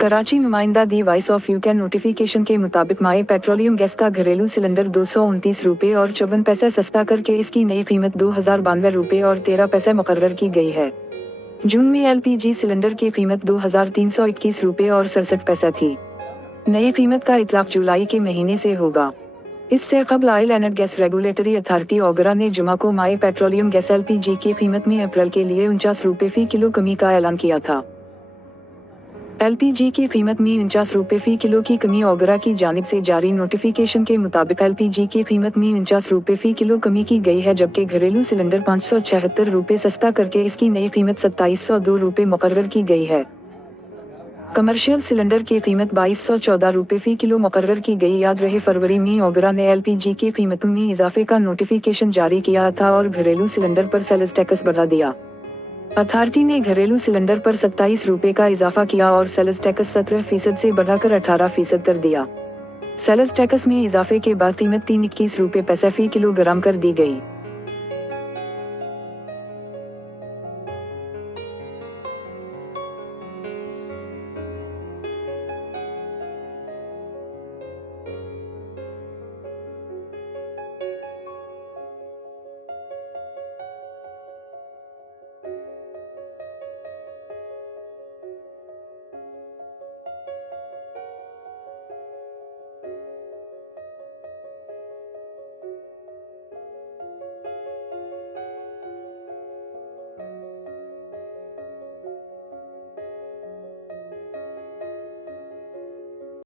कराची नुमाइंदा दी voice of UK notification के मुताबिक माए पेट्रोलियम गैस का घरेलू सिलेंडर 229 रुपये और 54 पैसे सस्ता करके इसकी नई कीमत 2092 रुपये और 13 पैसे मुकर्रर की गई है। जून में एलपीजी सिलेंडर की कीमत 2321 रुपये और 67 पैसे थी। नई कीमत का इतलाक जुलाई के महीने से होगा। इससे कबल oil and gas regulatory authority OGRA ने जुमा को माए पेट्रोलियम गैस एलपीजी की कीमत में अप्रैल के लिए 49 रुपये फी किलो कमी का ऐलान किया था। एलपीजी की कीमत में 49 रुपये फी किलो की कमी ओगरा की जानिब से जारी नोटिफिकेशन के मुताबिक एलपीजी की कीमत में 49 रुपये फी किलो कमी की गई है, जबकि घरेलू सिलेंडर 576 रुपये सस्ता करके इसकी नई कीमत 2702 रुपये मुकर्रर की गई है। कमर्शियल सिलेंडर की कीमत 2214 रुपये फी किलो मुकर्रर की गई। याद रहे फरवरी में ओगरा ने एलपीजी की कीमतों में इजाफे का नोटिफिकेशन जारी किया था और घरेलू सिलेंडर पर सेल्स टैक्स बढ़ा दिया। अथॉरिटी ने घरेलू सिलेंडर पर 27 रुपये का इजाफा किया और सेल्स टैक्स 17% से बढ़ाकर 18% कर दिया। सेल्स टैक्स में इजाफे के बाद कीमत 321 रुपये पैसे फी किलोग्राम कर दी गई।